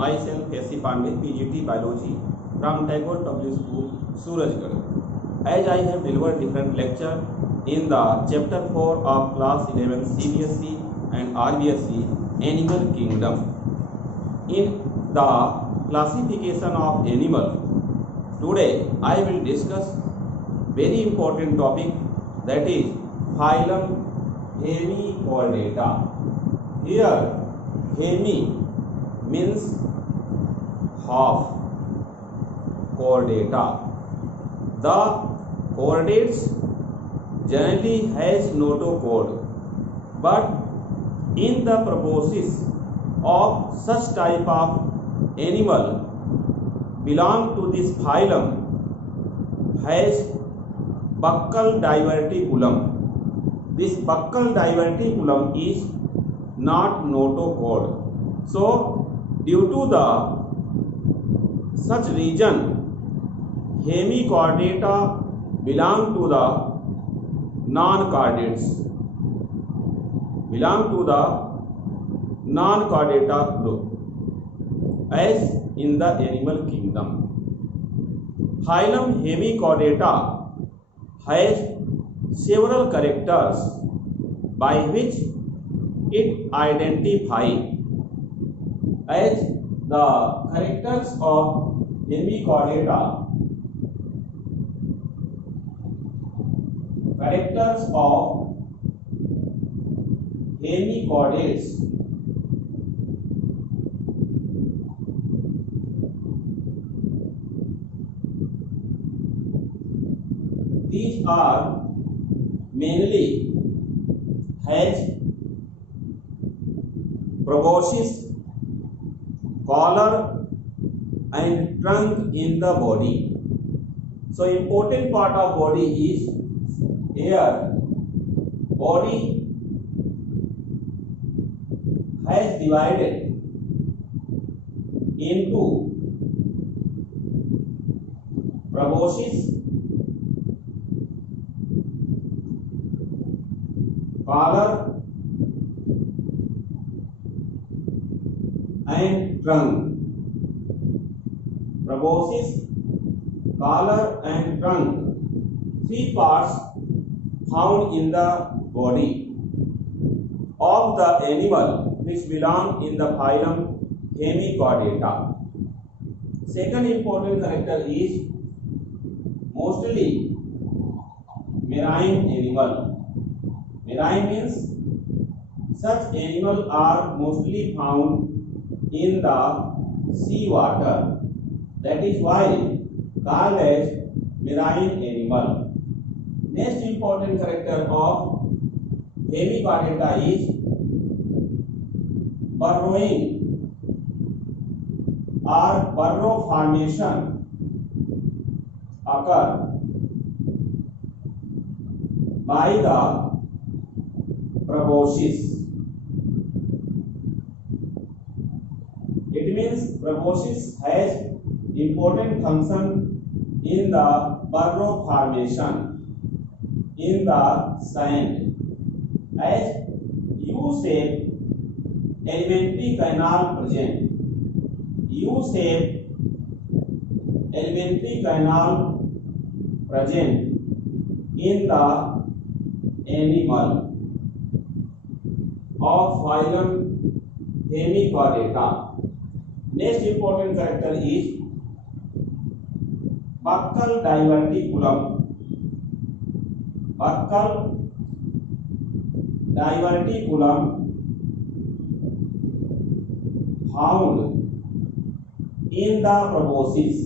myself S.C. Pandey, PGT Biology from Tagore Public School, Surajgarh. As I have delivered different lecture in the chapter 4 of class 11 CBSE and RBSE Animal Kingdom. In the classification of animal, today I will discuss very important topic, that is phylum Hemichordata. Here hemi means half, chordata. The chordates generally has notochord, but in the proboscis of such type of animal belong to this phylum has buccal diverticulum. This buccal diverticulum is not notochord. So due to the such region, Hemichordata belong to the non-chordates, group as in the animal kingdom. Phylum Hemichordata has several characters by which it identifies. As the characters of Hemichordata, these are mainly has proboscis, collar and trunk in the body. So important part of body is here. Body has divided into proboscis, collar and trunk. Proboscis, collar and trunk, three parts found in the body of the animal which belong in the phylum Hemichordata. Second important character is mostly marine animal. Marine means such animals are mostly found in the sea water. That is why called as marine animal. Next important character of Hemichordata is burrowing or burrow formation occur by the proboscis. It means proboscis has important function in the burrow formation in the sand. As U-shaped alimentary canal present. U-shaped alimentary canal present in the animal of phylum Hemichordata. Next important character is buccal diverticulum. Buccal diverticulum found in the proboscis.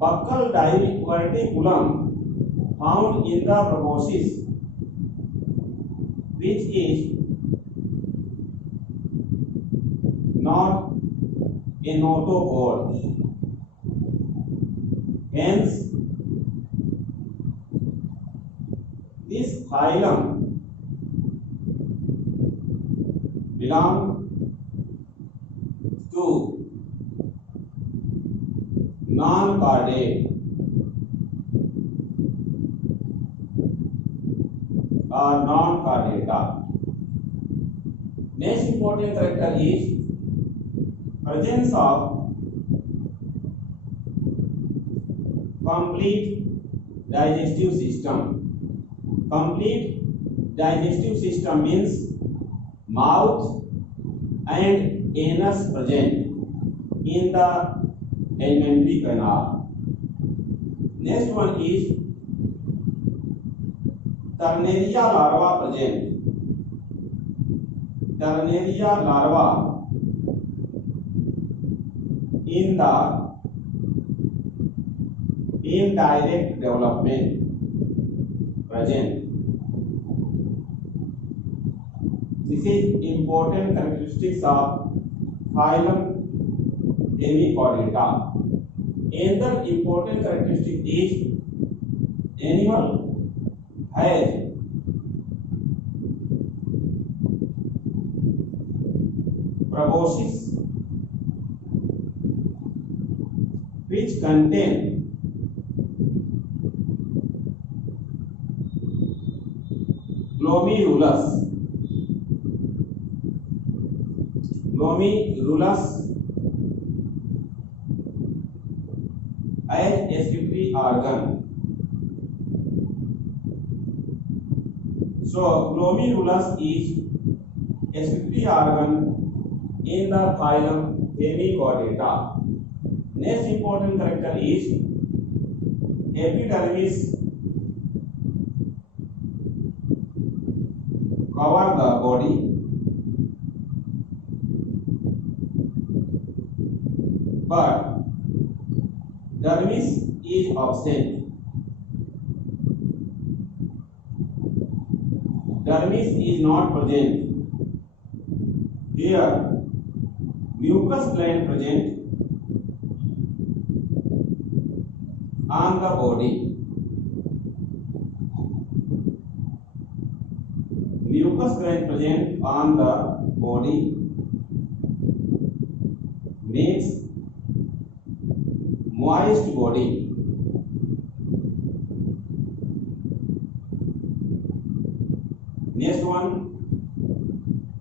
Buccal diverticulum found in the proboscis, which is not a notochord. Hence, this phylum belongs to non-chordate or non-chordata. Next important character is presence of complete digestive system. Complete digestive system means mouth and anus present in the alimentary canal. Next one is Ternaria larva present. Ternaria larva in the indirect development present. This is important characteristics of phylum Hemichordata. Another important characteristic is animal has proboscis which contain glomerulus as excretory organ. So glomerulus is excretory organ in the phylum Hemichordata. Next important character is epidermis cover the body but dermis is absent. Dermis is not present. Here mucus gland present on the body. Mucus gland present on the body makes moist body. Next one,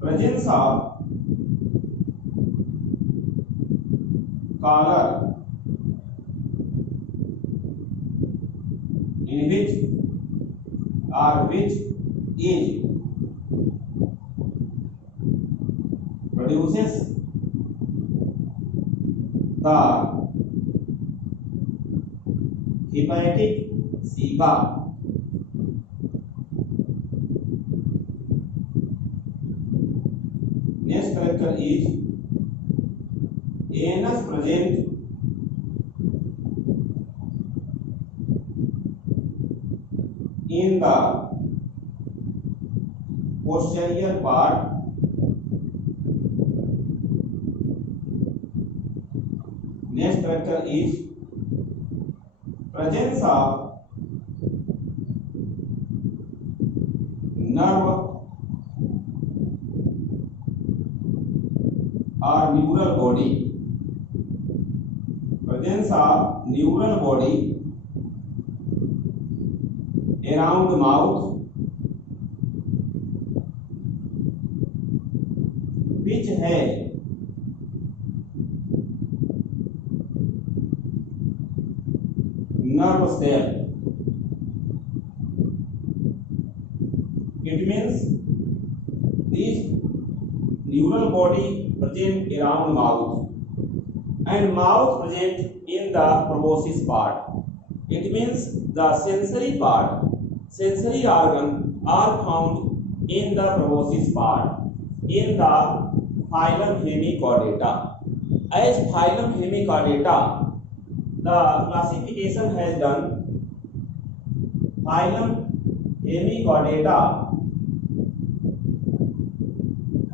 presence of collar in which is produces the hepatic sebum. Next character is anus present in the posterior part. Next character is presence of nerve or neural body. Presence of neural body around the mouth which has nerve cell. It means this neural body present around mouth and mouth present in the proboscis part. It means the sensory part, sensory organ are found in the proboscis part in the phylum Hemichordata. As phylum Hemichordata, the classification has done. Phylum Hemichordata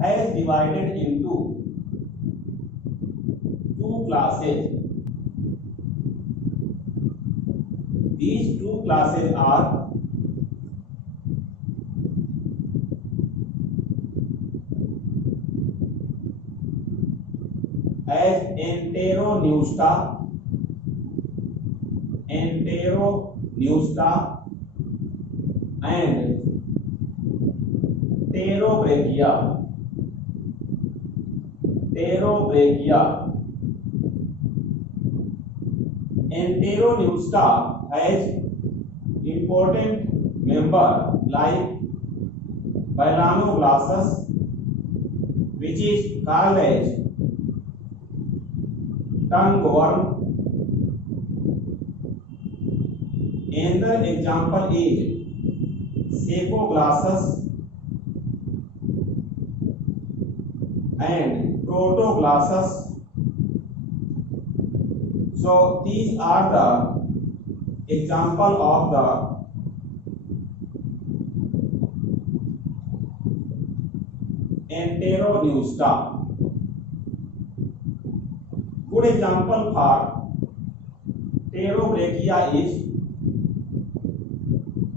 has divided into two classes. These two classes are as Enteroneusta and Pterobrachia. Enterobrachia. Enteronusta has important member like Balanoglossus, which is called as tongueworm. Another example is Secoglossus and Protoglossus. So these are the example of the Enteronusta. Good example for Enterobrachia is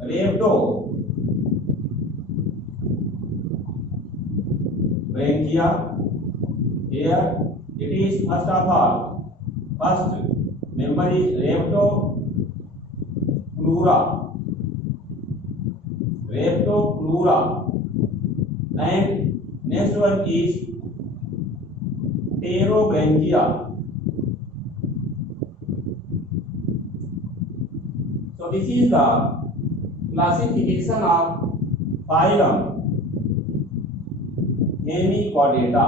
Rhabdobranchia. Here it is first of all, first member is Rhabdopleura, and next one is Enterobranchia. So this is the classification of phylum Hemichordata.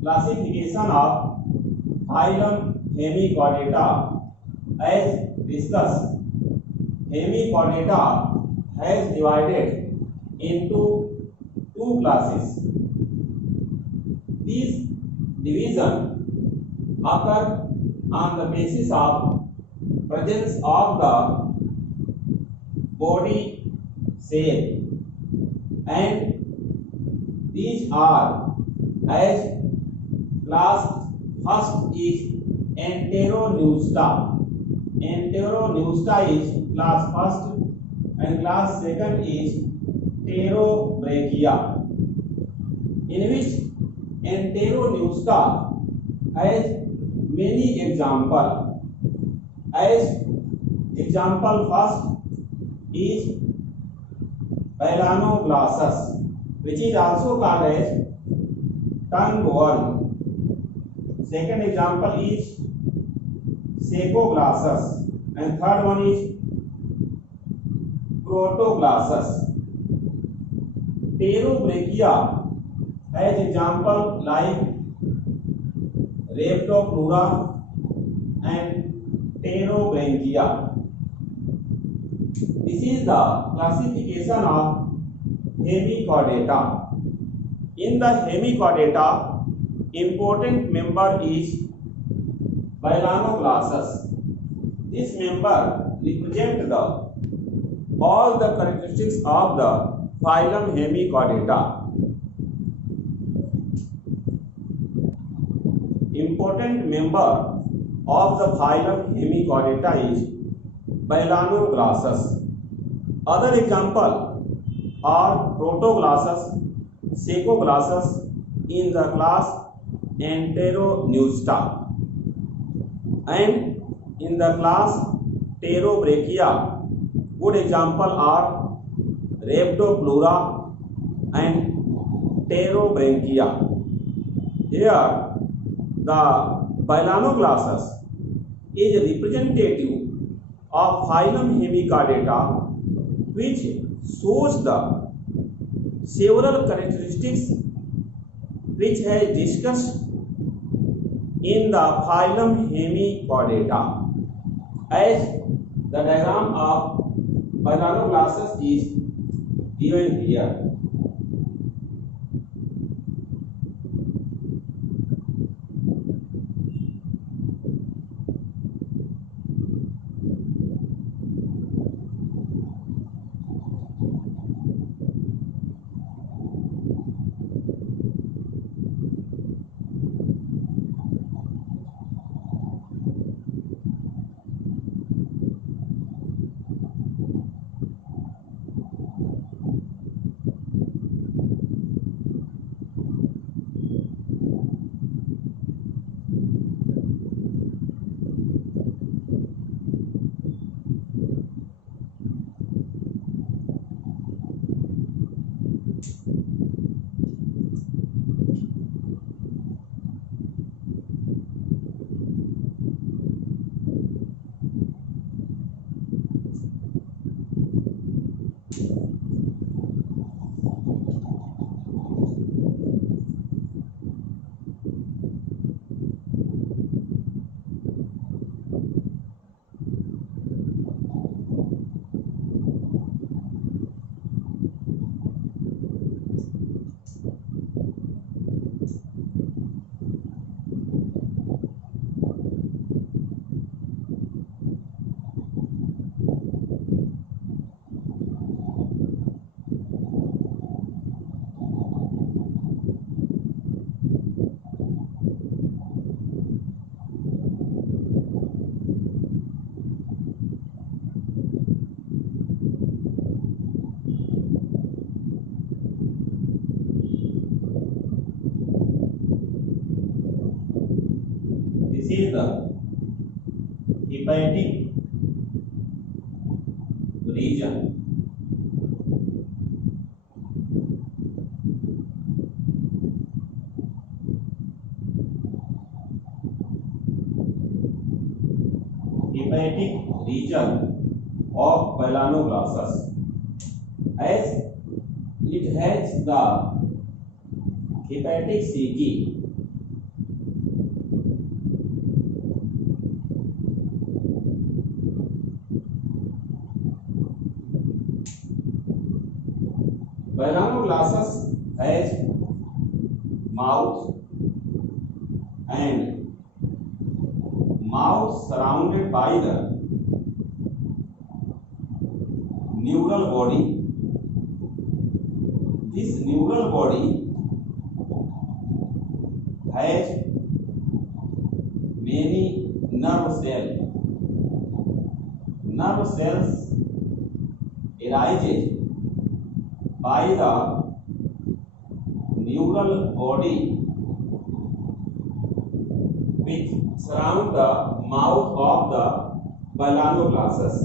Classification of phylum Hemichordata. As discussed, Hemichordata has divided into two classes. These division occur on the basis of presence of the body shape, and these are as class first is Enteronusta. Enteronusta is class first, and class second is Enterobrachia, in which Enteronusta has many examples. As example first is Balanoglossus, which is also called as tongueworm. Second example is Secoglossus, and third one is Protoglossus. Enterobrachia has example like Rhabdopleura and Enterobranchia. This is the classification of Hemichordata. In the Hemichordata, important member is Balanoglossus. This member represents all the characteristics of the phylum Hemichordata. Important member of the phylum Hemichordata is Balanoglossus. Other example are Protoglossus, Secoglossus in the class Enteronusta, and in the class Enterobrachia, good example are Rhabdopleura and Enterobranchia. Here the Balanoglossus is a representative of phylum Hemichordata, which shows the several characteristics which has discussed in the phylum Hemichordata. As the diagram of Balanoglossus is given here. is the hepatic region. Hepatic region of melanoglossus, as it has the hepatic ceci. Melanoglossus has mouth and mouth surrounded by the neural body. This neural body has many nerve cells. Nerve cells arises by the neural body which surround the mouth of the melanoglossus.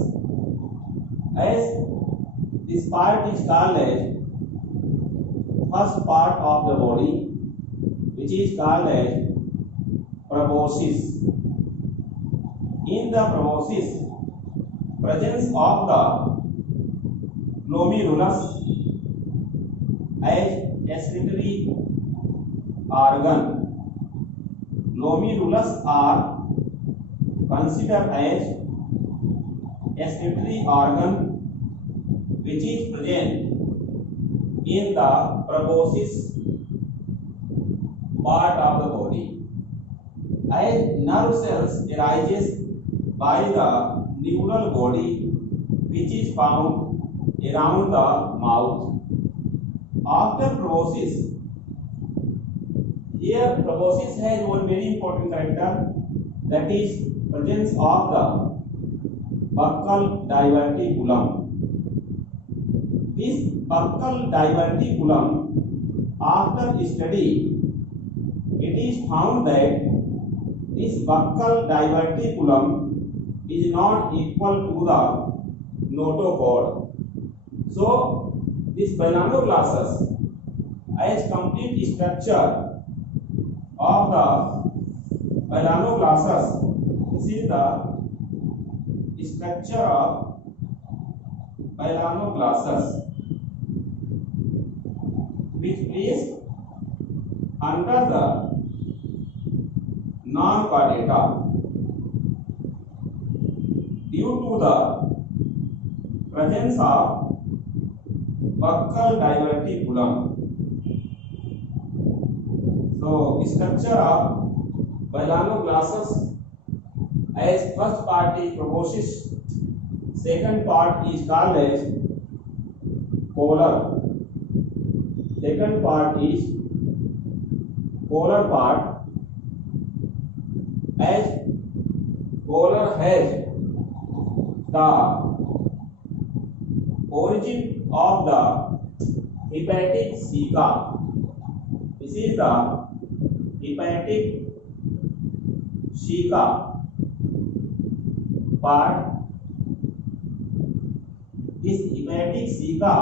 As this part is called as first part of the body, which is called as proboscis. In the proboscis, presence of the glomerulus as excretory organ. Glomerulus are considered as excretory organ which is present in the proboscis part of the body. As nerve cells arises by the neural body which is found around the mouth. After proboscis, here proboscis has one very important character, that is presence of the buccal diverticulum. This buccal diverticulum, after study, it is found that this buccal diverticulum is not equal to the notochord. So this melanoglossus as complete structure of the melanoglossus. This is the structure of melanoglossus, which is under the non-chordata. Due to the presence of buccal diverticulum, so structure of melanoglossus as first part is proboscis, second part is called as collar. Second part is collar part, as collar has the origin of the hepatic ceca. This is the hepatic ceca part. This hepatic ceca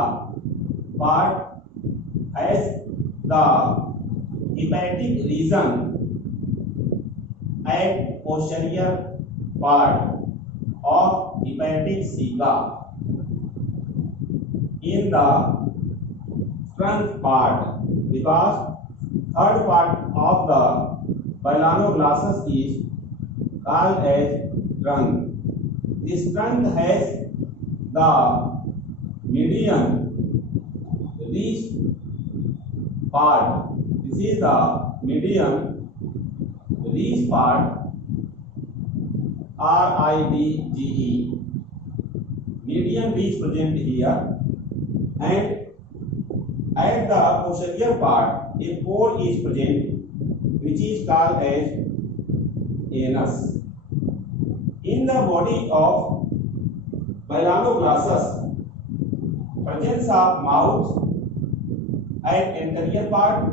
part has the hepatic region at posterior part of hepatic ceca. In the trunk part, because third part of the melanoglossus is called as trunk. This trunk has the median reach part. This is the median reach part, RIDGE. Median reach present here, and at the posterior part a pore is present which is called as anus. In the body of melanoglossus, presence of mouth at anterior part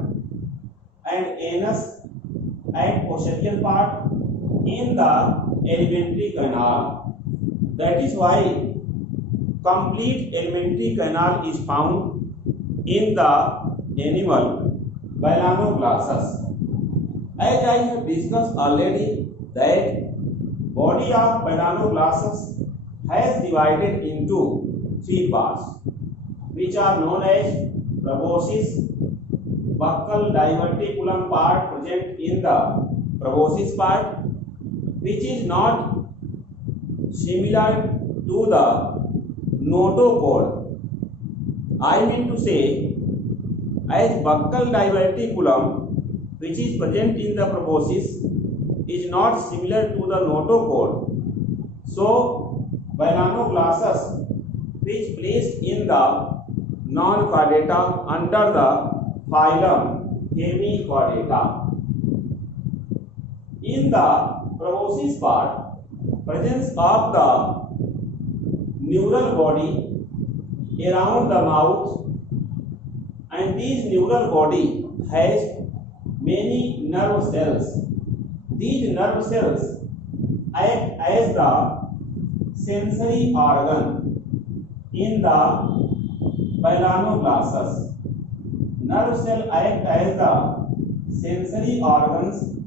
and anus at posterior part in the alimentary canal. That is why complete alimentary canal is found in the animal Balanoglossus. As I have discussed already that body of Balanoglossus has divided into three parts, which are known as proboscis, buccal diverticulum part present in the proboscis part, which is not similar to the notochord. I mean to say, as buccal diverticulum, which is present in the proboscis, is not similar to the notochord, so Balanoglossus, which placed in the non-chordata under the phylum Hemichordata. In the proboscis part, presence of the neural body around the mouth, and this neural body has many nerve cells. These nerve cells act as the sensory organ in the Balanoglossus. Nerve cells act as the sensory organs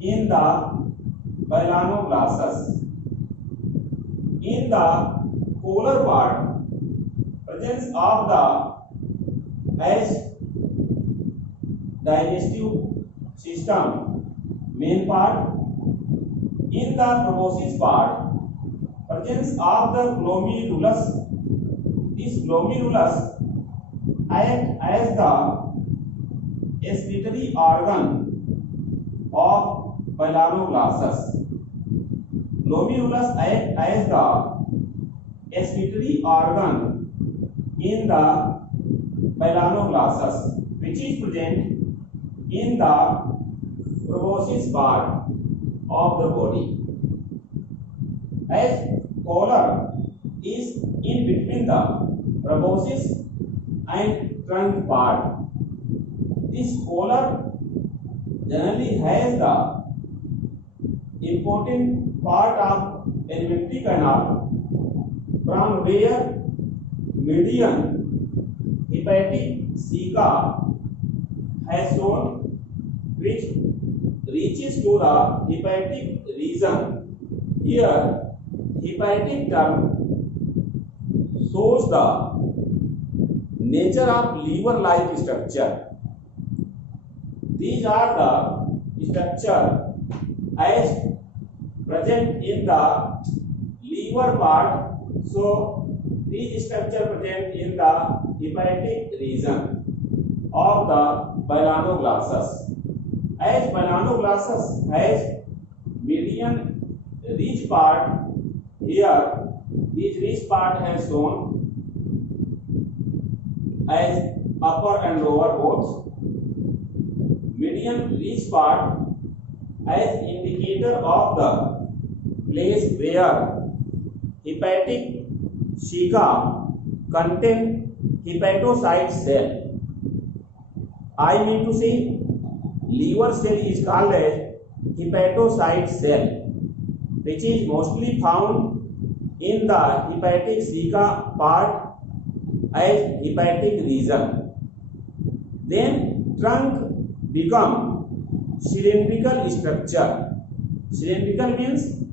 in the Balanoglossus. In the polar part, presence of the as digestive system, main part. In the proboscis part, presence of the glomerulus. This glomerulus acts as the excretory organ of Balanoglossus. Glomerulus acts as the excretory organ in the Balanoglossus, which is present in the proboscis part of the body. As collar is in between the proboscis and trunk part, this collar generally has the important part of alimentary canal from where median hepatic ceca has shown, which reaches to the hepatic region. Here, hepatic term shows the nature of liver-like structure. These are the structure as present in the liver part. So, these structure present in the hepatic region of the Balanoglossus. As Balanoglossus has median ridge part, here this ridge part has shown as upper and lower both. Median ridge part as indicator of the place where hepatic ceca contain hepatocyte cell. I mean to say, liver cell is called as hepatocyte cell, which is mostly found in the hepatic ceca part as hepatic region. Then trunk become cylindrical structure. Cylindrical means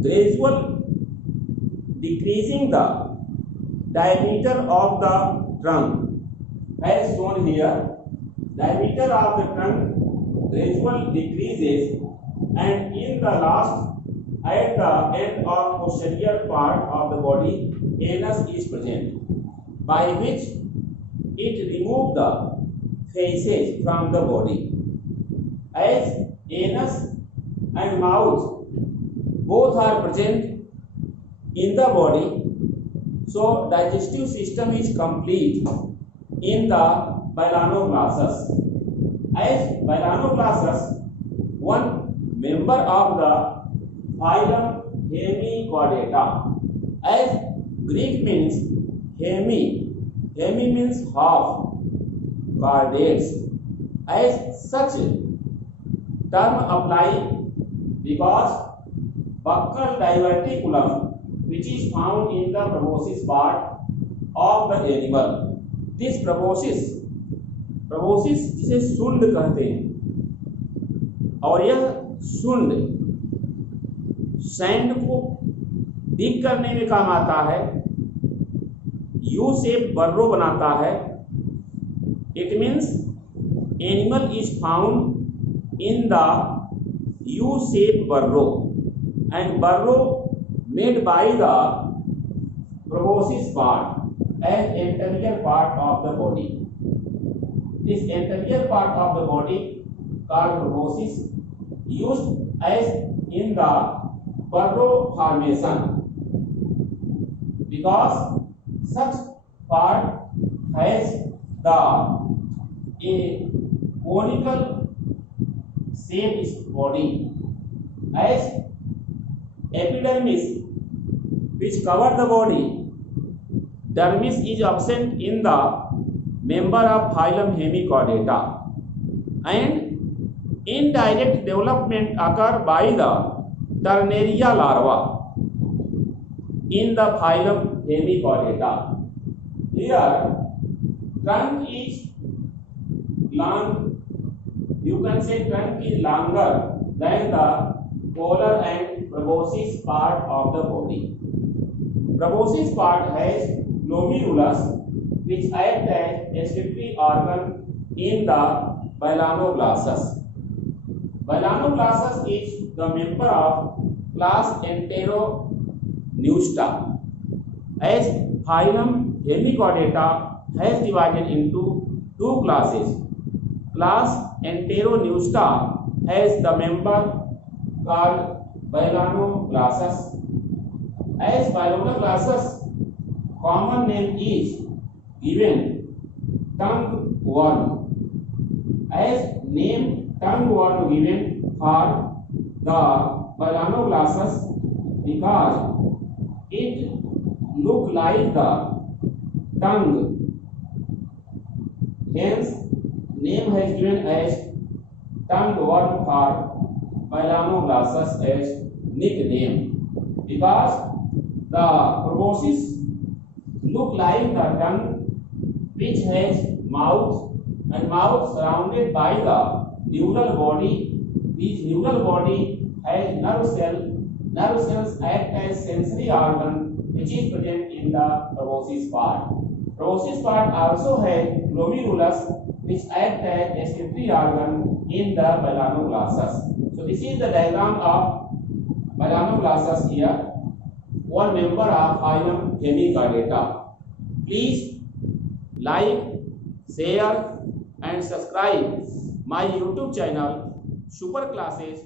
gradual decreasing the diameter of the trunk, as shown here. Diameter of the trunk gradual decreases, and in the last, at the end of posterior part of the body, anus is present, by which it removes the feces from the body. As anus and mouth both are present in the body, so digestive system is complete in the Balanoglossus. As Balanoglossus, one member of the phylum Hemichordata. As Greek means hemi, hemi means half, chordates. As such, term apply because buccal diverticulum which is found in the proboscis part of the animal. This proboscis जिसे शुंड कहते हैं, और यह शुंड sand को डिग करने में काम आता है, यू शेप बर्रो बनाता है. It means animal is found in the U shape Burrow and burrow made by the proboscis part as anterior part of the body. This anterior part of the body called proboscis used as in the burrow formation because such part has the a conical shaped body as epidermis which cover the body. Dermis is absent in the member of phylum Hemichordata, and indirect development occur by the Ternaria larva in the phylum Hemichordata. Here trunk is long, you can say trunk is longer than the collar and proboscis part of the body. Proboscis part has glomerulus which act as excretory organ in the Balanoglossus. Balanoglossus is the member of class Enteroneusta. As phylum Hemichordata has divided into two classes. Class Enteroneusta has the member called Balanoglossus. As Balanoglossus common name is given tongue worm. As name tongue worm given for the Balanoglossus because it look like the tongue. Hence name has given as tongue worm for Balanoglossus as nickname because the proboscis look like the tongue which has mouth and mouth surrounded by the neural body. This neural body has nerve cell. Nerve cells act as sensory organ which is present in the proboscis part. Proboscis part also has glomerulus which act as excretory organ in the Balanoglossus. So this is the diagram of Balanoglossus here, one member of phylum Hemichordata. Please like, share and subscribe my YouTube channel Super Classes